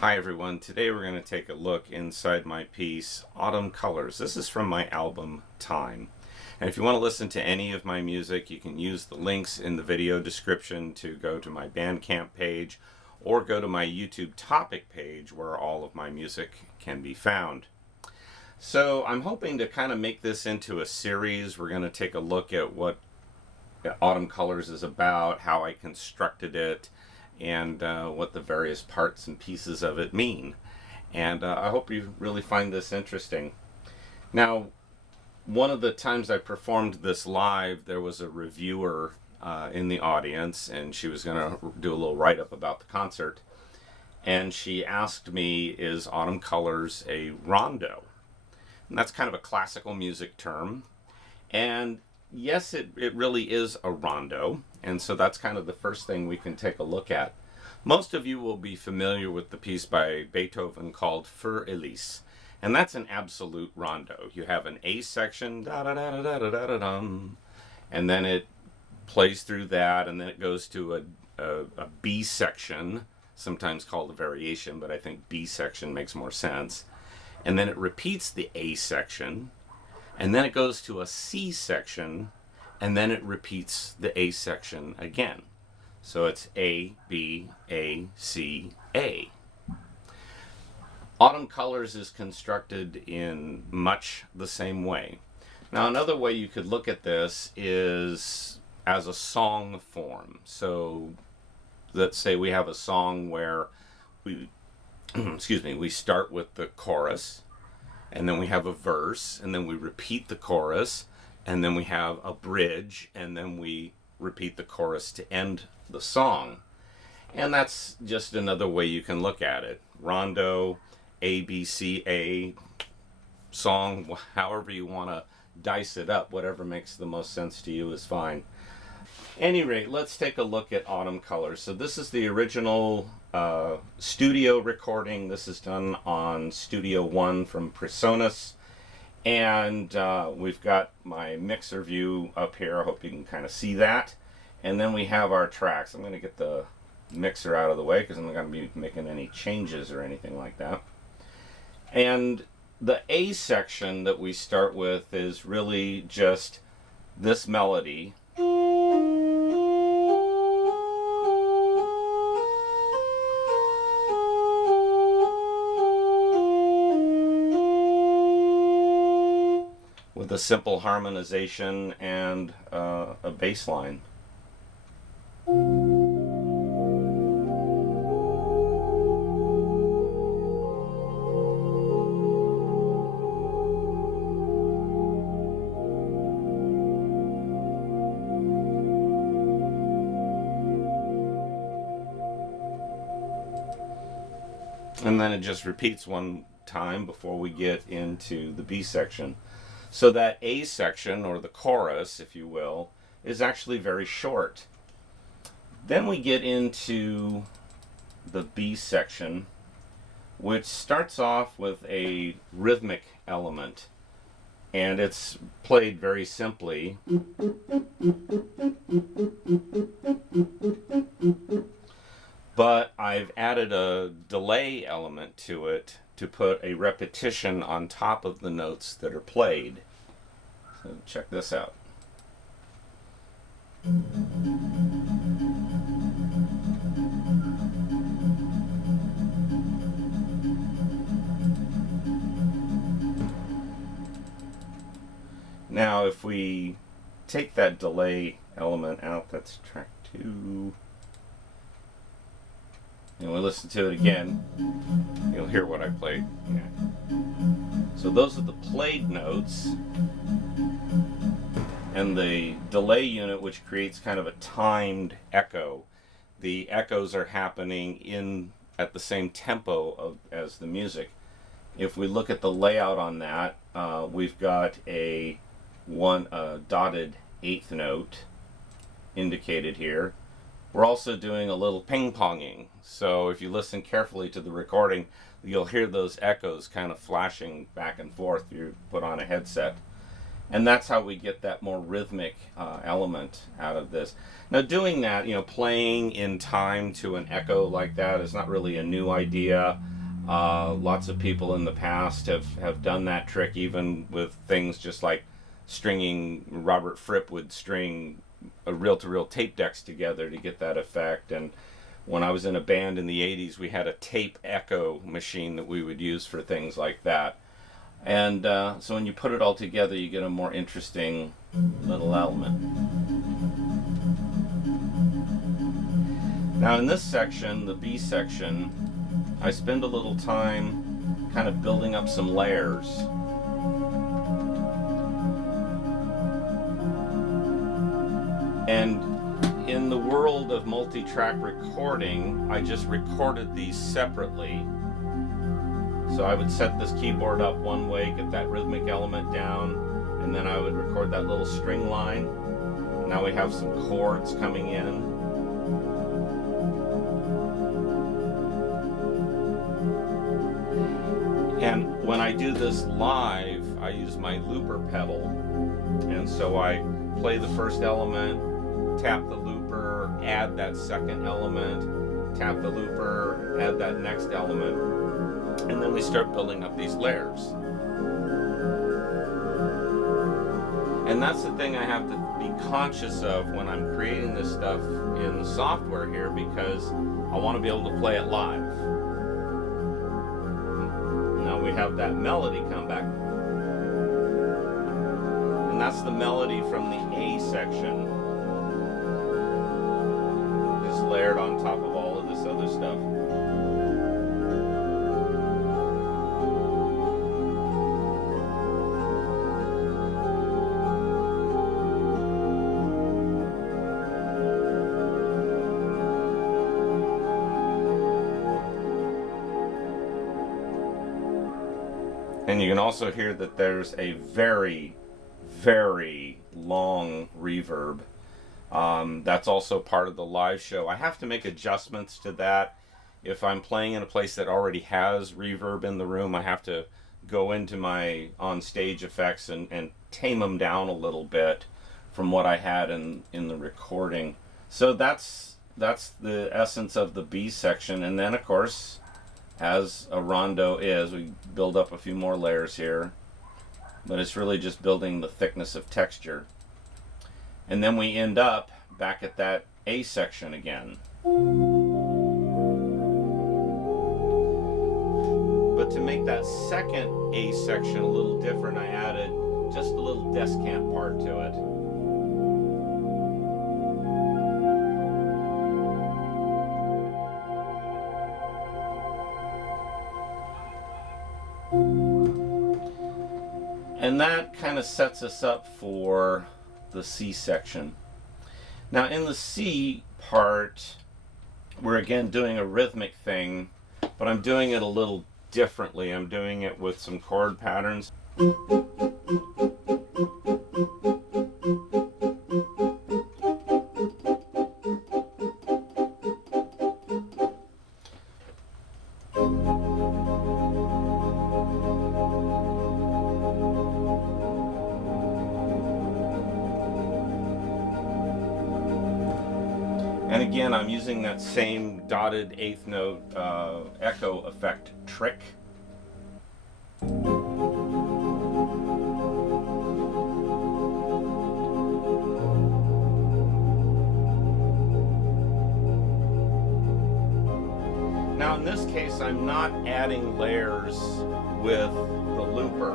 Hi everyone, today we're going to take a look inside my piece, Autumn Colors. This is from my album, Time. And if you want to listen to any of my music, you can use the links in the video description to go to my Bandcamp page or go to my YouTube topic page where all of my music can be found. So I'm hoping to kind of make this into a series. We're going to take a look at what Autumn Colors is about, how I constructed it, and what the various parts and pieces of it mean. And I hope you really find this interesting. Now, one of the times I performed this live, there was a reviewer in the audience, and she was going to do a little write-up about the concert. And she asked me, is Autumn Colors a rondo? And that's kind of a classical music term. And yes, it really is a rondo, and so that's kind of the first thing we can take a look at. Most of you will be familiar with the piece by Beethoven called Für Elise, and that's an absolute rondo. You have an A section, da-da-da-da-da-da-da-dum, and then it plays through that, and then it goes to a B section, sometimes called a variation, but I think B section makes more sense. And then it repeats the A section, and then it goes to a C section, and then it repeats the A section again. So it's A, B, A, C, A. Autumn Colors is constructed in much the same way. Now, another way you could look at this is as a song form. So let's say we have a song where we we start with the chorus, and then we have a verse, and then we repeat the chorus, and then we have a bridge, and then we repeat the chorus to end the song. And that's just another way you can look at it. Rondo, A, B, C, A, song, however you want to dice it up, whatever makes the most sense to you is fine. Any rate, let's take a look at Autumn Colors. So this is the original studio recording. This is done on Studio One from Presonus. And we've got my mixer view up here. I hope you can kind of see that. And then we have our tracks. I'm going to get the mixer out of the way because I'm not going to be making any changes or anything like that. And the A section that we start with is really just this melody. With a simple harmonization and a bass line. And then it just repeats one time before we get into the B section. So that A section, or the chorus, if you will, is actually very short. Then we get into the B section, which starts off with a rhythmic element. And it's played very simply. But I've added a delay element to it to put a repetition on top of the notes that are played. So check this out. Now if we take that delay element out, that's track 2. And we listen to it again, you'll hear what I played. Yeah. So those are the played notes, and the delay unit, which creates kind of a timed echo. The echoes are happening at the same tempo as the music. If we look at the layout on that, we've got a dotted eighth note indicated here. We're also doing a little ping-ponging. So if you listen carefully to the recording, you'll hear those echoes kind of flashing back and forth. You put on a headset. And that's how we get that more rhythmic element out of this. Now, doing that, playing in time to an echo like that is not really a new idea. Lots of people in the past have done that trick, even with things just like stringing. Robert Fripp would string a reel-to-reel tape decks together to get that effect. And when I was in a band in the 80s, we had a tape echo machine that we would use for things like that. And so when you put it all together, you get a more interesting little element. Now in this section, the B section, I spend a little time kind of building up some layers. And in the world of multi-track recording, I just recorded these separately. So I would set this keyboard up one way, get that rhythmic element down, and then I would record that little string line. Now we have some chords coming in. And when I do this live, I use my looper pedal. And so I play the first element, tap the looper, add that second element, tap the looper, add that next element. And then we start building up these layers. And that's the thing I have to be conscious of when I'm creating this stuff in the software here, because I want to be able to play it live. Now we have that melody come back. And that's the melody from the A section. Just layered on top of all of this other stuff. And you can also hear that there's a very, very long reverb. That's also part of the live show. I have to make adjustments to that. If I'm playing in a place that already has reverb in the room, I have to go into my on-stage effects and tame them down a little bit from what I had in the recording. So that's the essence of the B section. And then, of course, as a rondo is, we build up a few more layers here, but it's really just building the thickness of texture. And then we end up back at that A section again. But to make that second A section a little different, I added just a little descant part to it. And that kind of sets us up for the C section. Now in the C part, we're again doing a rhythmic thing, but I'm doing it a little differently. I'm doing it with some chord patterns. And again, I'm using that same dotted eighth note echo effect trick. Now in this case, I'm not adding layers with the looper.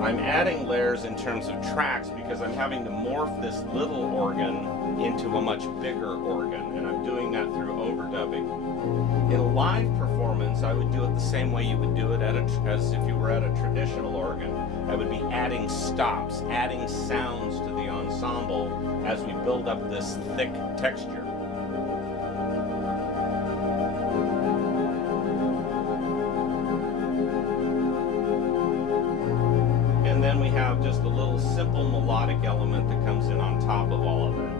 I'm adding layers in terms of tracks because I'm having to morph this little organ into a much bigger organ, and I'm doing that through overdubbing. In a live performance, I would do it the same way you would do it as if you were at a traditional organ. I would be adding stops, adding sounds to the ensemble as we build up this thick texture. And then we have just a little simple melodic element that comes in on top of all of that.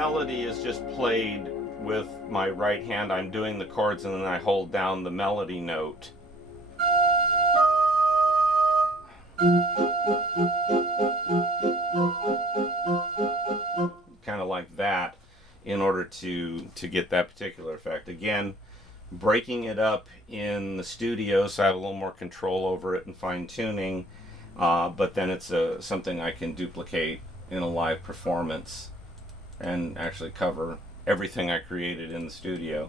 melody is just played with my right hand. I'm doing the chords and then I hold down the melody note. Kind of like that in order to get that particular effect. Again, breaking it up in the studio so I have a little more control over it and fine-tuning, but then it's something I can duplicate in a live performance and actually cover everything I created in the studio.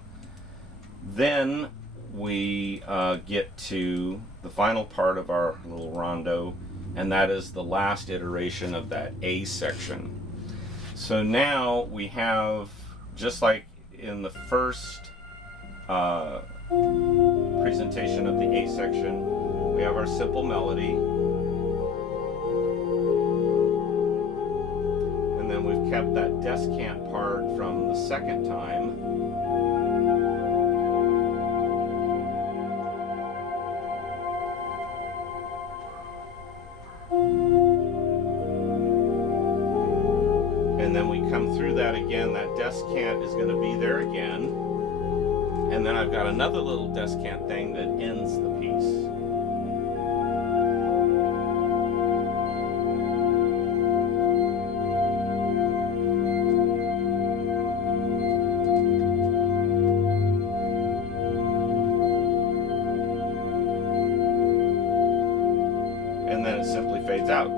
Then we get to the final part of our little rondo, and that is the last iteration of that A section. So now we have, just like in the first presentation of the A section, we have our simple melody, and then we've kept that descant part from the second time. And then we come through that again. That descant is going to be there again. And then I've got another little descant thing that ends the piece. And then it simply fades out.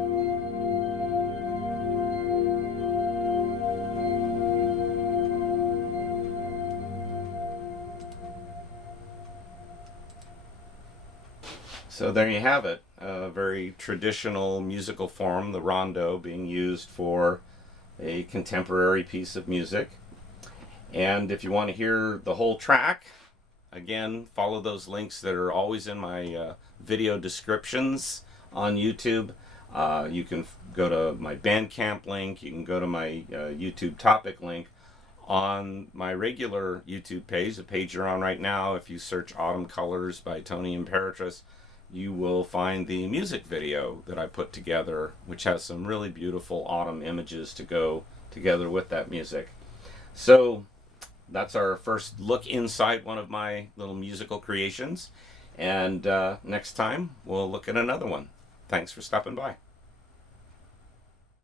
So there you have it, a very traditional musical form, the rondo, being used for a contemporary piece of music. And if you want to hear the whole track, again, follow those links that are always in my video descriptions on YouTube. You can go to my Bandcamp link, you can go to my YouTube topic link. On my regular YouTube page, the page you're on right now, if you search Autumn Colors by Tony Imperatrice, you will find the music video that I put together, which has some really beautiful autumn images to go together with that music. So that's our first look inside one of my little musical creations. And next time, we'll look at another one. Thanks for stopping by.